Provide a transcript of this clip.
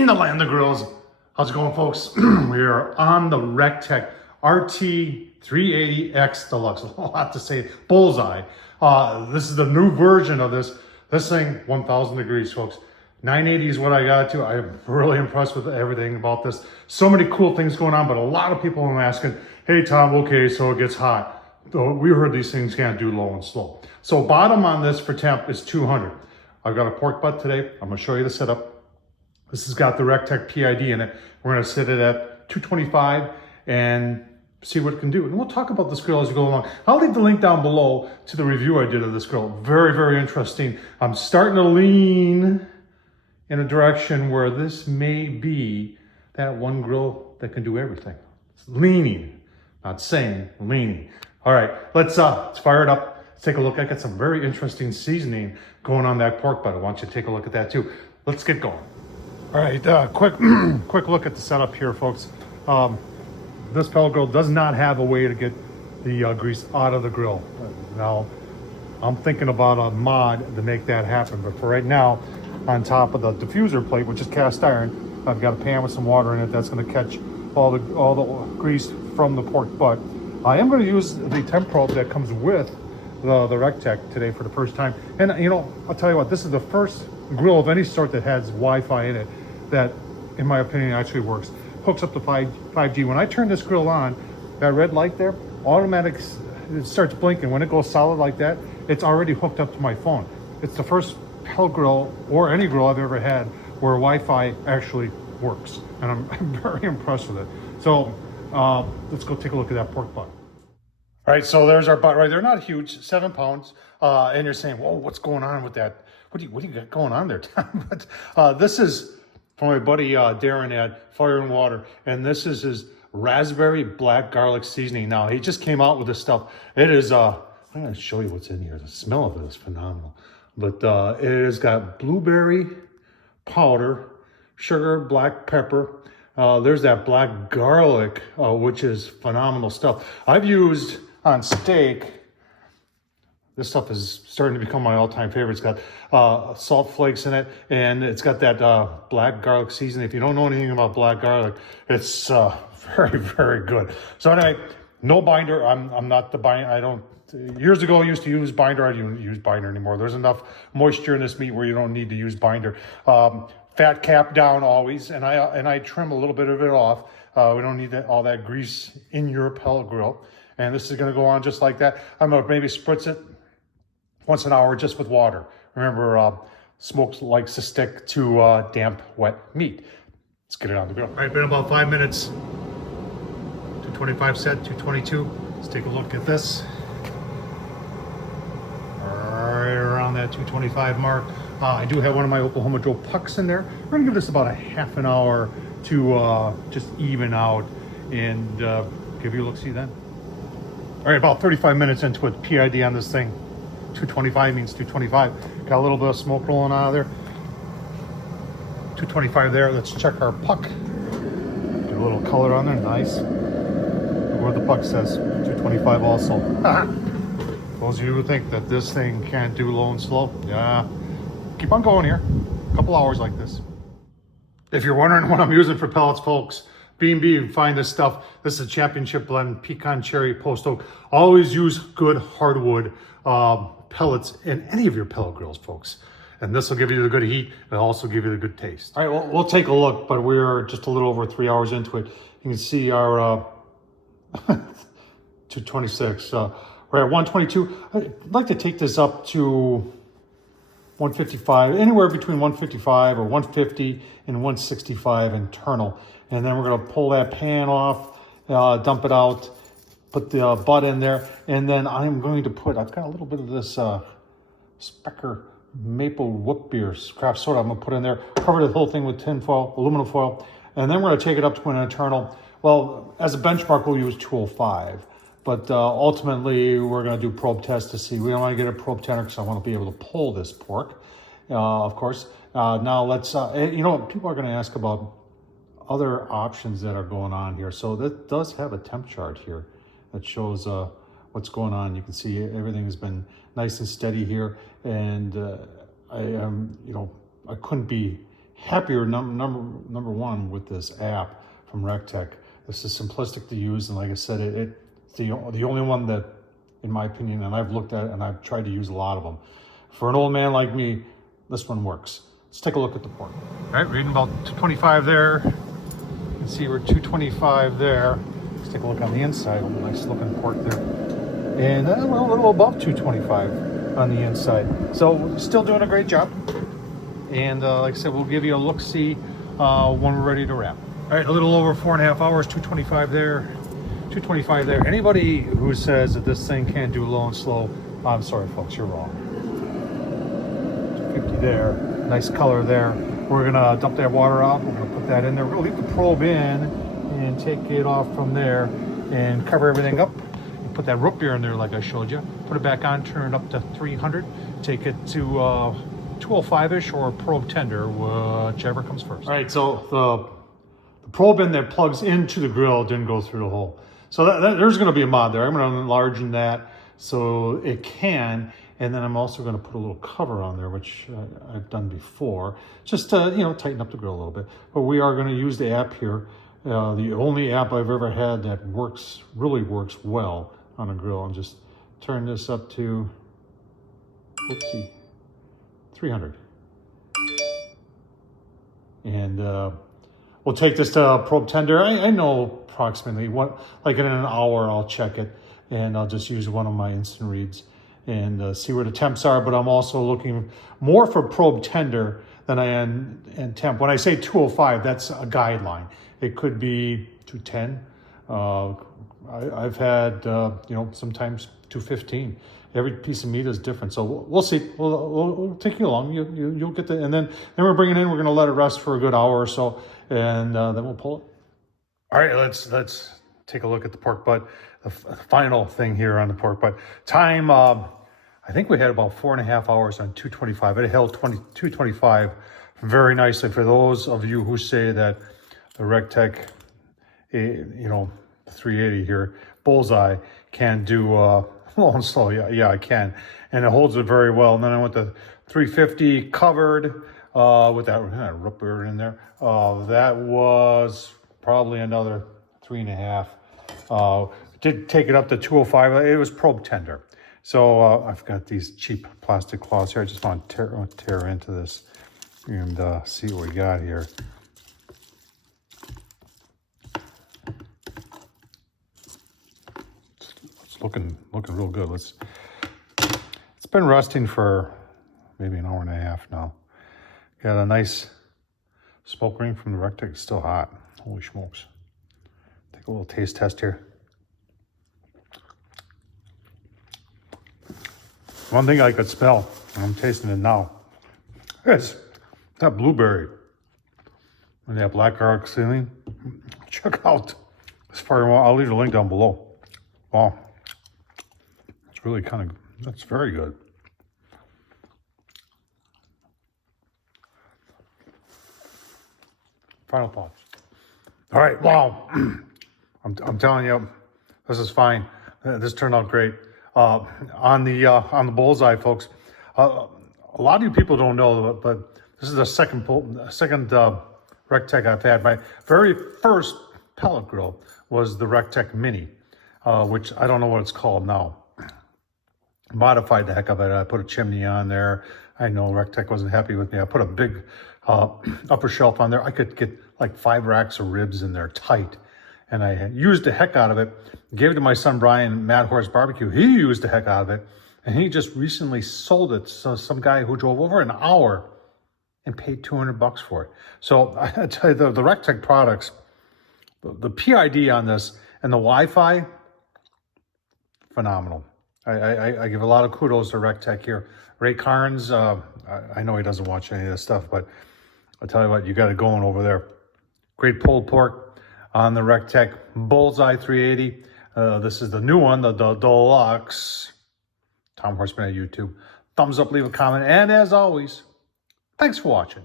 in the land of grills. How's it going, folks? We are on the RecTech RT380X Deluxe. A lot to say. Bullseye. This is the new version of this. This thing, 1,000 degrees, folks. 980 is what I got to. I am really impressed with everything about this. So many cool things going on, but a lot of people are asking, hey, Tom, okay, so it gets hot. We heard these things can't do low and slow. So bottom on this for temp is 200. I've got a pork butt today. I'm gonna show you the setup. This has got the RecTech PID in it. We're gonna set it at 225 and see what it can do. And we'll talk about this grill as we go along. I'll leave the link down below to the review I did of this grill. Very, very interesting. I'm starting to lean in a direction where this may be that one grill that can do everything. It's leaning, not saying, leaning. All right, let's fire it up. Let's take a look. I got some very interesting seasoning going on that pork butt. I want you to take a look at that too. Let's get going. All right, quick look at the setup here, folks. This pellet grill does not have a way to get the grease out of the grill. Now, I'm thinking about a mod to make that happen, but for right now, on top of the diffuser plate, which is cast iron, I've got a pan with some water in it that's going to catch all the grease from the pork butt. I am going to use the temp probe that comes with the RecTech today for the first time. And you know, I'll tell you what, this is the first grill of any sort that has Wi-Fi in it that, in my opinion, actually works. Hooks up to 5G. When I turn this grill on, that red light there, automatic, it starts blinking. When it goes solid like that, it's already hooked up to my phone. It's the first pellet grill or any grill I've ever had where Wi-Fi actually works. And I'm very impressed with it. So let's go take a look at that pork butt. All right, so there's our butt right there. Not huge, 7 pounds. And you're saying, whoa, what's going on with that? What do you got going on there, Tom? But this is from my buddy Darren at Fire and Water. And this is his raspberry black garlic seasoning. Now, he just came out with this stuff. It is, I'm going to show you what's in here. The smell of it is phenomenal. But it has got blueberry powder, sugar, black pepper. There's that black garlic, which is phenomenal stuff. I've used on steak. This stuff is starting to become my all-time favorite. It's got salt flakes in it, and it's got that black garlic seasoning. If you don't know anything about black garlic, it's very, very good. So anyway, no binder. I'm not the binder. I don't. Years ago, I used to use binder. I don't use binder anymore. There's enough moisture in this meat where you don't need to use binder. Fat cap down always, and I trim a little bit of it off. We don't need all that grease in your pellet grill. And this is going to go on just like that. I'm going to maybe spritz it once an hour just with water. Remember, smoke likes to stick to damp, wet meat. Let's get it on the grill. All right, been about 5 minutes. 225 set, 222. Let's take a look at this. Right around that 225 mark. I do have one of my Oklahoma Joe pucks in there. We're gonna give this about a half an hour to just even out and give you a look-see then. All right, about 35 minutes into it, PID on this thing. 225 means 225. Got a little bit of smoke rolling out of there. 225 there. Let's check our puck. Get a little color on there, nice. Where the puck says 225 also. Those of you who think that this thing can't do low and slow, yeah. Keep on going here. A couple hours like this. If you're wondering what I'm using for pellets, folks, B&B, find this stuff. This is a championship blend, pecan cherry, post oak. Always use good hardwood pellets in any of your pellet grills, folks. And this will give you the good heat and also give you the good taste. All right, well, we'll take a look, but we're just a little over 3 hours into it. You can see our 226. We're at 122. I'd like to take this up to 155, anywhere between 155 or 150 and 165 internal. And then we're gonna pull that pan off, dump it out, put the butt in there, and then I'm going to put, I've got a little bit of this Specker maple whoop beer craft soda I'm gonna put in there, cover the whole thing with tin foil, aluminum foil, and then we're gonna take it up to an internal. Well, as a benchmark, we'll use 205. But ultimately, we're going to do probe tests to see. We don't want to get a probe tender because I want to be able to pull this pork, of course. Now let's, you know, people are going to ask about other options that are going on here. So that does have a temp chart here that shows what's going on. You can see everything has been nice and steady here. And I am, you know, I couldn't be happier number one with this app from RecTech. This is simplistic to use, and like I said, it's the only one that, in my opinion, and I've looked at it and I've tried to use a lot of them. For an old man like me, this one works. Let's take a look at the port. All right, reading about 225 there. You can see we're 225 there. Let's take a look on the inside. Nice looking port there. And we're a little above 225 on the inside. So still doing a great job. And like I said, we'll give you a look-see when we're ready to wrap. All right, a little over 4.5 hours, 225 there, 225 there. Anybody who says that this thing can't do low and slow, I'm sorry, folks, you're wrong. 250 there, nice color there. We're gonna dump that water out. We're gonna put that in there. We're gonna leave the probe in and take it off from there and cover everything up. And put that root beer in there like I showed you. Put it back on, turn it up to 300. Take it to 205-ish or probe tender, whichever comes first. All right, so the probe in that plugs into the grill didn't go through the hole. So there's gonna be a mod there. I'm gonna enlarge that so it can, and then I'm also gonna put a little cover on there, which I've done before, just to, tighten up the grill a little bit. But we are gonna use the app here. The only app I've ever had that really works well on a grill. And just turn this up to, whoopsie, 300. And we'll take this to probe tender. I know approximately what, like in an hour, I'll check it, and I'll just use one of my instant reads and see where the temps are. But I'm also looking more for probe tender than I am in temp. When I say 205, that's a guideline. It could be 210. I've had, sometimes 215. Every piece of meat is different, so we'll see. We'll take you along. You'll get the, and then we're bringing it in. We're going to let it rest for a good hour or so, and then we'll pull it. All right, let's take a look at the pork butt. The final thing here on the pork butt time. I think we had about 4.5 hours on 225. It held 225 very nicely. For those of you who say that the RecTech, 380 here, Bullseye can do low and slow. Yeah, I can. And it holds it very well. And then I went to 350 covered with that root beer in there. That was probably another 3.5. Did take it up to 205. It was probe tender. So I've got these cheap plastic claws here. I just want to tear into this and see what we got here. Looking real good. It's been rusting for maybe an hour and a half now. Got a nice smoke ring from the RecTech. It's still hot. Holy smokes. Take a little taste test here. One thing I could smell, and I'm tasting it now, is that blueberry and that black garlic seasoning. Check out this fire. I'll leave the link down below. Wow. Really that's very good. Final thoughts. All right, wow. I'm telling you, this is fine. This turned out great. On the Bullseye, folks, a lot of you people don't know, but this is the second RecTech I've had. My very first pellet grill was the RecTech Mini, which I don't know what it's called now. Modified the heck of it. I put a chimney on there. I know RecTech wasn't happy with me. I put a big upper shelf on there. I could get like 5 racks of ribs in there tight. And I used the heck out of it. Gave it to my son Brian, Mad Horse Barbecue. He used the heck out of it. And he just recently sold it to some guy who drove over an hour and paid $200 for it. So I tell you, the RecTech products, the PID on this and the Wi-Fi, phenomenal. I give a lot of kudos to RecTech here. Ray Carnes, I know he doesn't watch any of this stuff, but I'll tell you what, you got it going over there. Great pulled pork on the RecTech Bullseye 380. This is the new one, the Deluxe. Tom Horseman at YouTube. Thumbs up, leave a comment, and as always, thanks for watching.